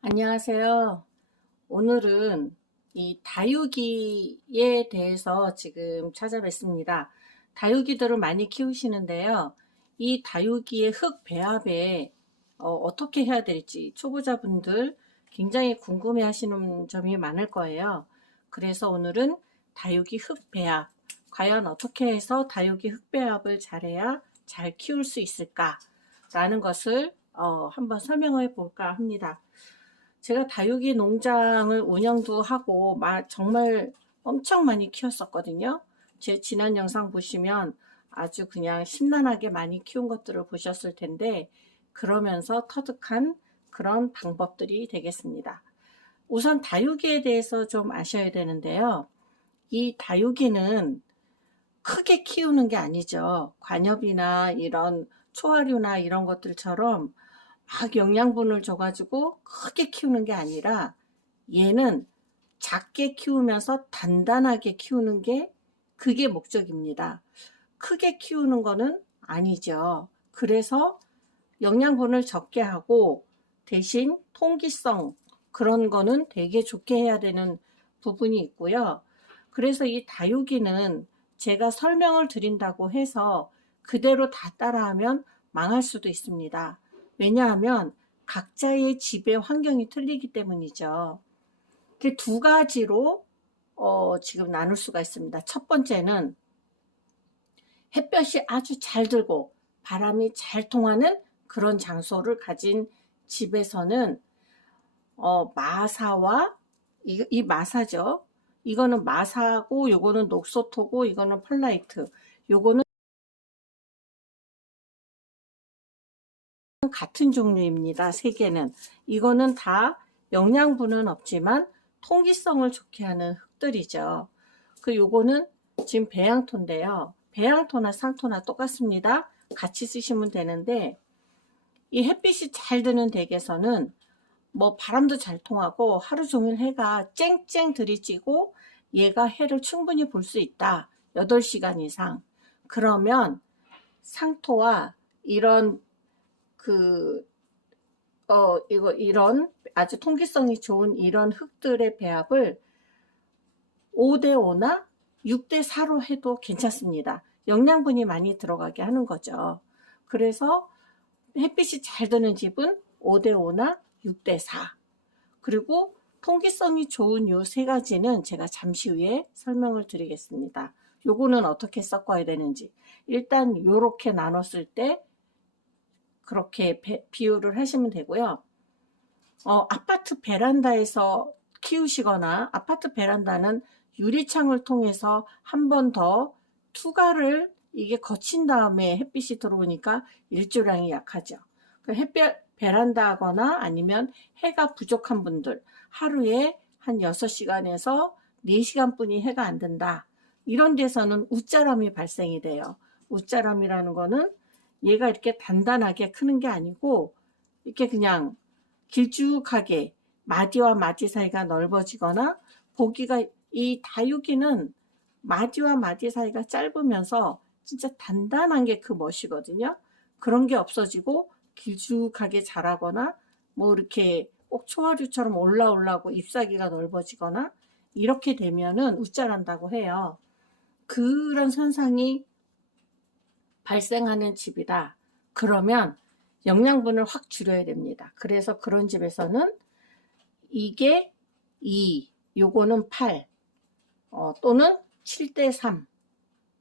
안녕하세요. 오늘은 이 다육이에 대해서 지금 찾아뵙습니다. 다육이들을 많이 키우시는데요. 이 다육이의 흙 배합에 떻게 해야 될지 초보자분들 굉장히 궁금해 하시는 점이 많을 거예요. 그래서 오늘은 다육이 흙 배합, 과연 어떻게 해서 다육이 흙 배합을 잘해야 잘 키울 수 있을까? 라는 것을 한번 설명해 볼까 합니다. 제가 다육이 농장을 운영도 하고 정말 엄청 많이 키웠었거든요. 제 지난 영상 보시면 아주 그냥 심란하게 많이 키운 것들을 보셨을 텐데, 그러면서 터득한 그런 방법들이 되겠습니다. 우선 다육이에 대해서 좀 아셔야 되는데요. 이 다육이는 크게 키우는 게 아니죠. 관엽이나 이런 초하류나 이런 것들처럼 막 영양분을 줘가지고 크게 키우는 게 아니라, 얘는 작게 키우면서 단단하게 키우는 게 그게 목적입니다. 크게 키우는 거는 아니죠. 그래서 영양분을 적게 하고 대신 통기성 그런 거는 되게 좋게 해야 되는 부분이 있고요. 그래서 이 다육이는 제가 설명을 드린다고 해서 그대로 다 따라하면 망할 수도 있습니다. 왜냐하면 각자의 집의 환경이 틀리기 때문이죠. 그 두 가지로 지금 나눌 수가 있습니다. 첫 번째는 햇볕이 아주 잘 들고 바람이 잘 통하는 그런 장소를 가진 집에서는 마사와 이 마사죠. 이거는 마사고 요거는 녹소토고 이거는 펄라이트. 요거는 같은 종류입니다. 세 개는. 이거는 다 영양분은 없지만 통기성을 좋게 하는 흙들이죠. 요거는 지금 배양토인데요. 배양토나 상토나 똑같습니다. 같이 쓰시면 되는데, 이 햇빛이 잘 드는 댁에서는 뭐 바람도 잘 통하고 하루 종일 해가 쨍쨍 들이찌고 얘가 해를 충분히 볼 수 있다. 8시간 이상. 그러면 상토와 이런 그 이런 아주 통기성이 좋은 이런 흙들의 배합을 5대5나 6대4로 해도 괜찮습니다. 영양분이 많이 들어가게 하는 거죠. 그래서 햇빛이 잘 드는 집은 5대5나 6대4. 그리고 통기성이 좋은 요 세 가지는 제가 잠시 후에 설명을 드리겠습니다. 요거는 어떻게 섞어야 되는지. 일단 요렇게 나눴을 때 그렇게 비율을 하시면 되고요. 아파트 베란다에서 키우시거나, 아파트 베란다는 유리창을 통해서 한 번 더 투과를 이게 거친 다음에 햇빛이 들어오니까 일조량이 약하죠. 햇볕 베란다거나 아니면 해가 부족한 분들, 하루에 한 6시간에서 4시간뿐이 해가 안 든다. 이런 데서는 웃자람이 발생이 돼요. 웃자람이라는 거는 얘가 이렇게 단단하게 크는 게 아니고 이렇게 그냥 길쭉하게 마디와 마디 사이가 넓어지거나, 보기가, 이 다육이는 마디와 마디 사이가 짧으면서 진짜 단단한 게 그 멋이거든요. 그런 게 없어지고 길쭉하게 자라거나 뭐 이렇게 꼭 초하류처럼 올라오려고 잎사귀가 넓어지거나 이렇게 되면은 웃자란다고 해요. 그런 현상이 발생하는 집이다. 그러면 영양분을 확 줄여야 됩니다. 그래서 그런 집에서는 이게 2, 요거는 8, 또는 7대3,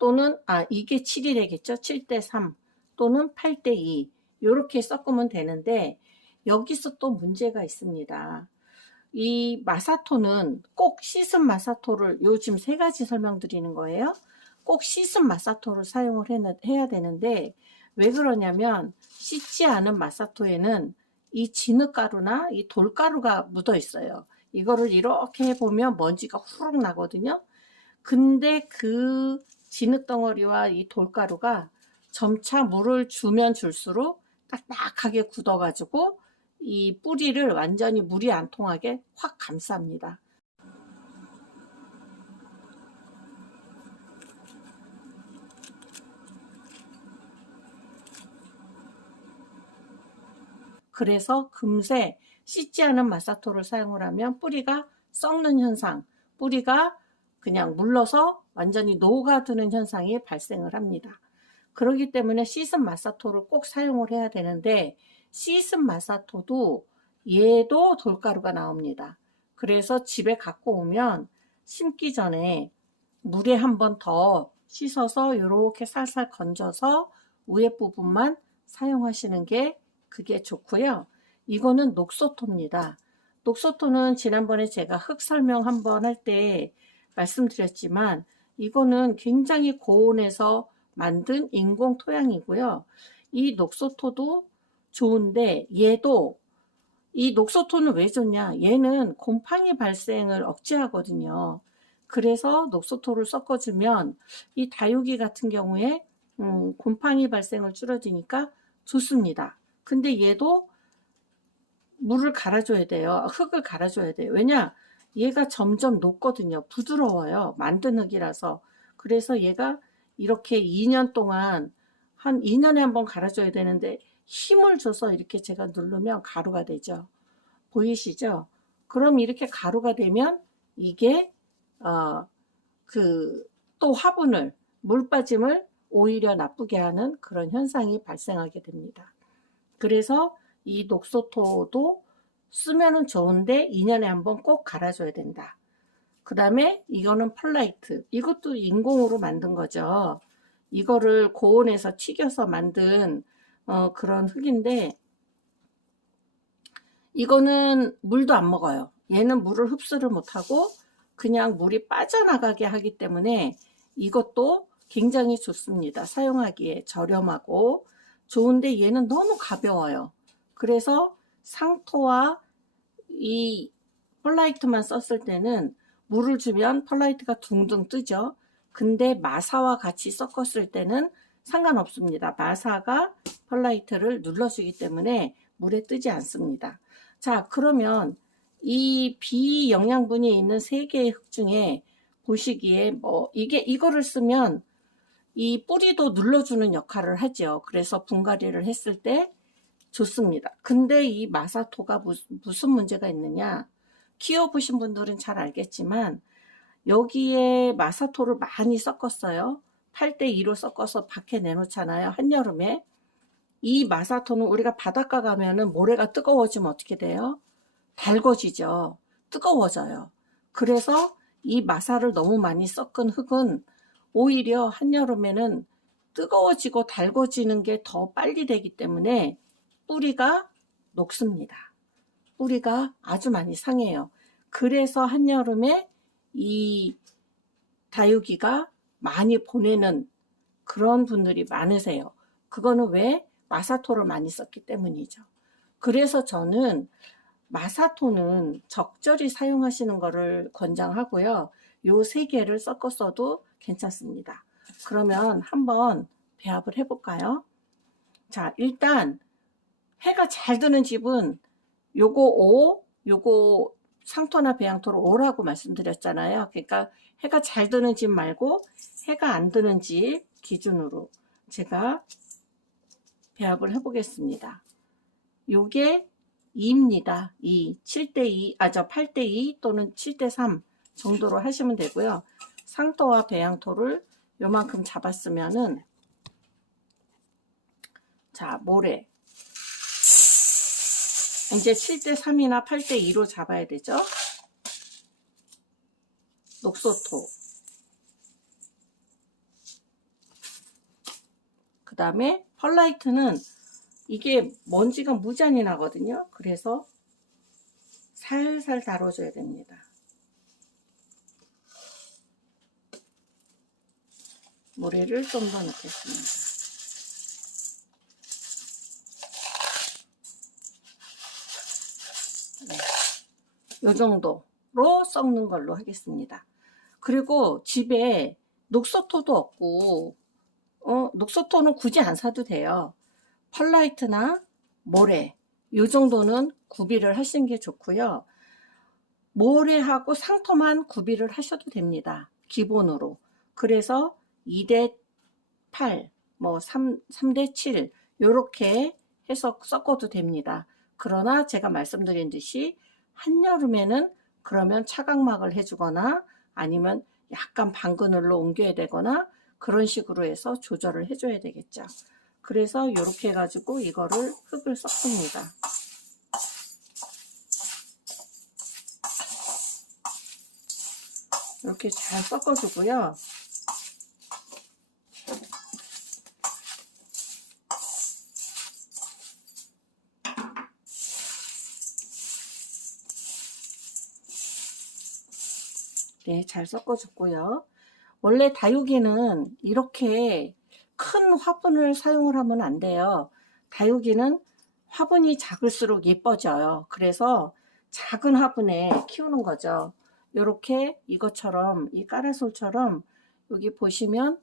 또는, 이게 7이 되겠죠? 7대3, 또는 8대2, 요렇게 섞으면 되는데, 여기서 또 문제가 있습니다. 이 마사토는 꼭 씻은 마사토를, 요즘 세 가지 설명드리는 거예요. 꼭 씻은 마사토를 사용을 해야 되는데, 왜 그러냐면 씻지 않은 마사토에는 이 진흙가루나 이 돌가루가 묻어 있어요. 이거를 이렇게 해보면 먼지가 후룩 나거든요. 근데 그 진흙덩어리와 이 돌가루가 점차 물을 주면 줄수록 딱딱하게 굳어가지고 이 뿌리를 완전히 물이 안 통하게 확 감쌉니다. 그래서 금세 씻지 않은 마사토를 사용을 하면 뿌리가 썩는 현상, 뿌리가 그냥 물러서 완전히 녹아드는 현상이 발생을 합니다. 그렇기 때문에 씻은 마사토를 꼭 사용을 해야 되는데, 씻은 마사토도 얘도 돌가루가 나옵니다. 그래서 집에 갖고 오면 심기 전에 물에 한 번 더 씻어서 이렇게 살살 건져서 위에 부분만 사용하시는 게 그게 좋고요. 이거는 녹소토입니다. 녹소토는 지난번에 제가 흙 설명 한번 할 때 말씀드렸지만, 이거는 굉장히 고온에서 만든 인공 토양이고요. 이 녹소토도 좋은데, 얘도 이 녹소토는 왜 좋냐? 얘는 곰팡이 발생을 억제하거든요. 그래서 녹소토를 섞어주면 이 다육이 같은 경우에 곰팡이 발생을 줄여주니까 좋습니다. 근데 얘도 물을 갈아줘야 돼요. 흙을 갈아줘야 돼요. 왜냐? 얘가 점점 녹거든요. 부드러워요. 만든 흙이라서. 그래서 얘가 이렇게 2년 동안 한 2년에 한 번 갈아줘야 되는데, 힘을 줘서 이렇게 제가 누르면 가루가 되죠. 보이시죠? 그럼 이렇게 가루가 되면 이게 또 화분을, 물 빠짐을 오히려 나쁘게 하는 그런 현상이 발생하게 됩니다. 그래서 이 녹소토도 쓰면은 좋은데 2년에 한 번 꼭 갈아줘야 된다. 그 다음에 이거는 펄라이트. 이것도 인공으로 만든 거죠. 이거를 고온에서 튀겨서 만든 그런 흙인데, 이거는 물도 안 먹어요. 얘는 물을 흡수를 못하고 그냥 물이 빠져나가게 하기 때문에 이것도 굉장히 좋습니다. 사용하기에 저렴하고 좋은데, 얘는 너무 가벼워요. 그래서 상토와 이 펄라이트만 썼을 때는 물을 주면 펄라이트가 둥둥 뜨죠. 근데 마사와 같이 섞었을 때는 상관없습니다. 마사가 펄라이트를 눌러주기 때문에 물에 뜨지 않습니다. 자, 그러면 이 비영양분이 있는 3개의 흙 중에 보시기에 이거를 쓰면 이 뿌리도 눌러주는 역할을 하죠. 그래서 분갈이를 했을 때 좋습니다. 근데 이 마사토가 무슨 문제가 있느냐? 키워보신 분들은 잘 알겠지만, 여기에 마사토를 많이 섞었어요. 8대2로 섞어서 밖에 내놓잖아요. 한여름에. 이 마사토는 우리가 바닷가 가면은 모래가 뜨거워지면 어떻게 돼요? 달궈지죠. 뜨거워져요. 그래서 이 마사를 너무 많이 섞은 흙은 오히려 한여름에는 뜨거워지고 달궈지는 게 더 빨리 되기 때문에 뿌리가 녹습니다. 뿌리가 아주 많이 상해요. 그래서 한여름에 이 다육이가 많이 보내는 그런 분들이 많으세요. 그거는 왜? 마사토를 많이 썼기 때문이죠. 그래서 저는 마사토는 적절히 사용하시는 것을 권장하고요. 요 3개를 섞어 써도 괜찮습니다. 그러면 한번 배합을 해볼까요? 자, 일단 해가 잘 드는 집은 요거 5, 요거 상토나 배양토로 5라고 말씀드렸잖아요. 그러니까 해가 잘 드는 집 말고 해가 안 드는 집 기준으로 제가 배합을 해보겠습니다. 요게 2입니다. 2, 7대2, 8대2 또는 7대3 정도로 하시면 되고요. 상토와 배양토를 요만큼 잡았으면은, 자, 모래. 이제 7대3이나 8대2로 잡아야 되죠. 녹소토. 그 다음에 펄라이트는 이게 먼지가 무지하게 나거든요. 그래서 살살 다뤄줘야 됩니다. 모래를 좀 더 넣겠습니다. 이 정도로 섞는 걸로 하겠습니다. 그리고 집에 녹소토도 없고, 녹소토는 굳이 안 사도 돼요. 펄라이트나 모래, 이 정도는 구비를 하시는 게 좋고요. 모래하고 상토만 구비를 하셔도 됩니다. 기본으로. 그래서 2대8, 3대7 이렇게 해서 섞어도 됩니다. 그러나 제가 말씀드린 듯이 한여름에는 그러면 차각막을 해주거나 아니면 약간 방그늘로 옮겨야 되거나 그런 식으로 해서 조절을 해줘야 되겠죠. 그래서 이렇게 해가지고 이거를 흙을 섞습니다. 이렇게 잘 섞어주고요. 네, 잘 섞어줬고요. 원래 다육이는 이렇게 큰 화분을 사용을 하면 안 돼요. 다육이는 화분이 작을수록 예뻐져요. 그래서 작은 화분에 키우는 거죠. 이렇게 이것처럼 이 까라솔처럼 여기 보시면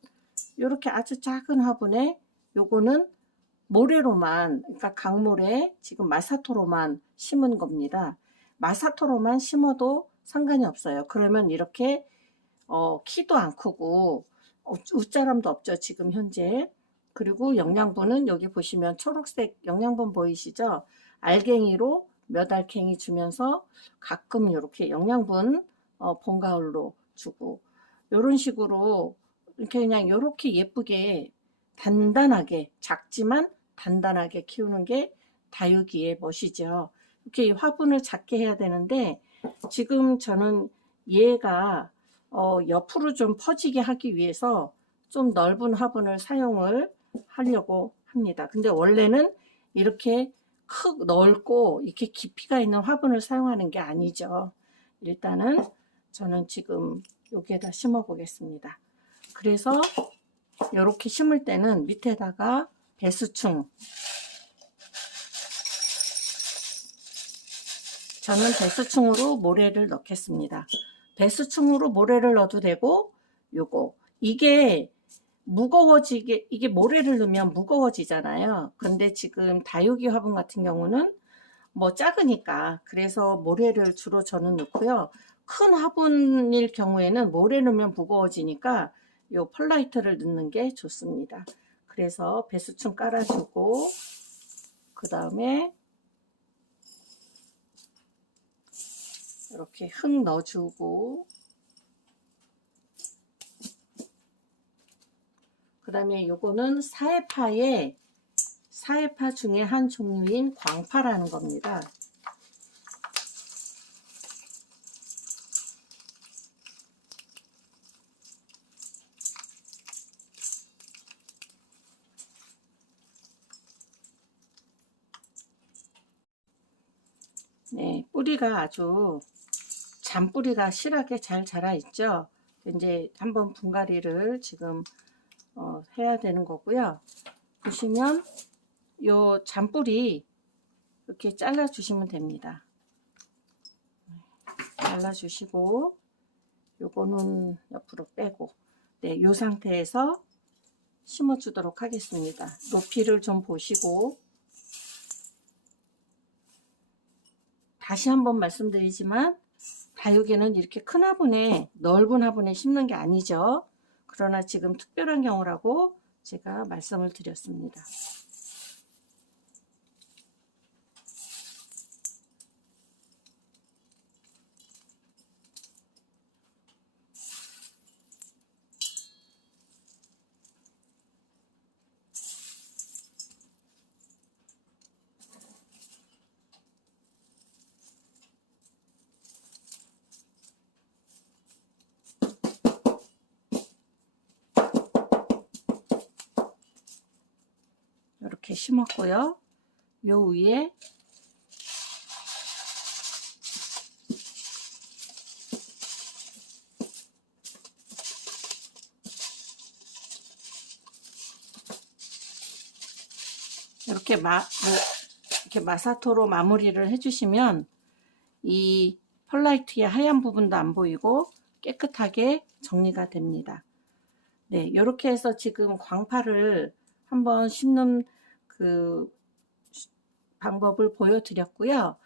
이렇게 아주 작은 화분에 요거는 모래로만, 그러니까 강모래 지금 마사토로만 심은 겁니다. 마사토로만 심어도 상관이 없어요. 그러면 이렇게 키도 안 크고 웃자람도 없죠, 지금 현재. 그리고 영양분은 여기 보시면 초록색 영양분 보이시죠? 알갱이로 몇 알갱이 주면서 가끔 이렇게 영양분 봄 가을로 주고 이런 식으로 이렇게 그냥 이렇게 예쁘게 단단하게, 작지만 단단하게 키우는 게 다육이의 멋이죠. 이렇게 화분을 작게 해야 되는데 지금 저는 얘가 옆으로 좀 퍼지게 하기 위해서 좀 넓은 화분을 사용을 하려고 합니다. 근데 원래는 이렇게 넓고 이렇게 깊이가 있는 화분을 사용하는 게 아니죠. 일단은 저는 지금 여기에다 심어 보겠습니다. 그래서 이렇게 심을 때는 밑에다가 배수충, 저는 배수충으로 모래를 넣겠습니다. 배수충으로 모래를 넣어도 되고, 이게 무거워지게, 이게 모래를 넣으면 무거워지잖아요. 근데 지금 다육이 화분 같은 경우는 뭐 작으니까, 그래서 모래를 주로 저는 넣고요. 큰 화분일 경우에는 모래 넣으면 무거워지니까 요 펄라이트를 넣는 게 좋습니다. 그래서 배수충 깔아주고, 그 다음에 이렇게 흙 넣어주고, 그 다음에 요거는 사해파 중에 한 종류인 광파라는 겁니다. 네, 뿌리가 아주 잔뿌리가 실하게 잘 자라 있죠. 이제 한번 분갈이를 지금 해야 되는 거고요. 보시면 요 잔뿌리 이렇게 잘라 주시면 됩니다. 잘라 주시고 요거는 옆으로 빼고, 네, 요 상태에서 심어 주도록 하겠습니다. 높이를 좀 보시고, 다시 한번 말씀드리지만 다육이는 이렇게 큰 화분에, 넓은 화분에 심는 게 아니죠. 그러나 지금 특별한 경우라고 제가 말씀을 드렸습니다. 이렇게 심었고요. 요 위에 이렇게 이렇게 마사토로 마무리를 해주시면 이 펄라이트의 하얀 부분도 안 보이고 깨끗하게 정리가 됩니다. 네, 이렇게 해서 지금 광파를 한번 심는 그 방법을 보여드렸고요.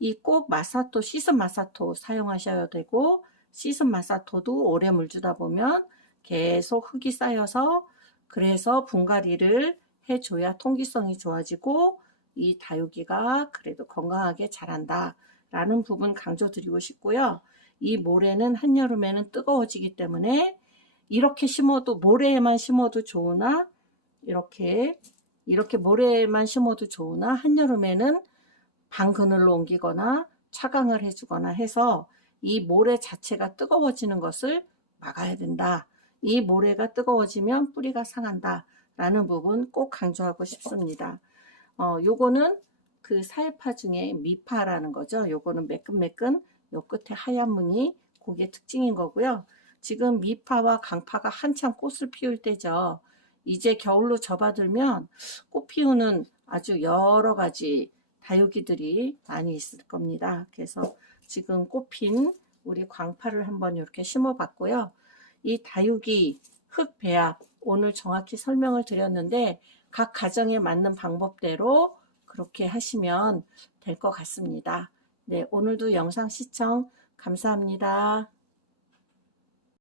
이 꼭 마사토, 시즌 마사토 사용하셔야 되고, 시즌 마사토도 오래 물 주다 보면 계속 흙이 쌓여서, 그래서 분갈이를 해줘야 통기성이 좋아지고 이 다육이가 그래도 건강하게 자란다 라는 부분 강조드리고 싶고요. 이 모래는 한여름에는 뜨거워지기 때문에 이렇게 심어도, 모래에만 심어도 좋으나 이렇게 모래에만 심어도 좋으나 한여름에는 방 그늘로 옮기거나 차광을 해주거나 해서 이 모래 자체가 뜨거워지는 것을 막아야 된다. 이 모래가 뜨거워지면 뿌리가 상한다 라는 부분 꼭 강조하고 싶습니다. 요거는 그 사회파 중에 미파라는 거죠. 요거는 매끈매끈, 요 끝에 하얀 무늬, 그게 특징인 거고요. 지금 미파와 강파가 한참 꽃을 피울 때죠. 이제 겨울로 접어들면 꽃 피우는 아주 여러 가지 다육이들이 많이 있을 겁니다. 그래서 지금 꽃핀 우리 광파를 한번 이렇게 심어 봤고요. 이 다육이 흙 배합 오늘 정확히 설명을 드렸는데 각 가정에 맞는 방법대로 그렇게 하시면 될 것 같습니다. 네, 오늘도 영상 시청 감사합니다.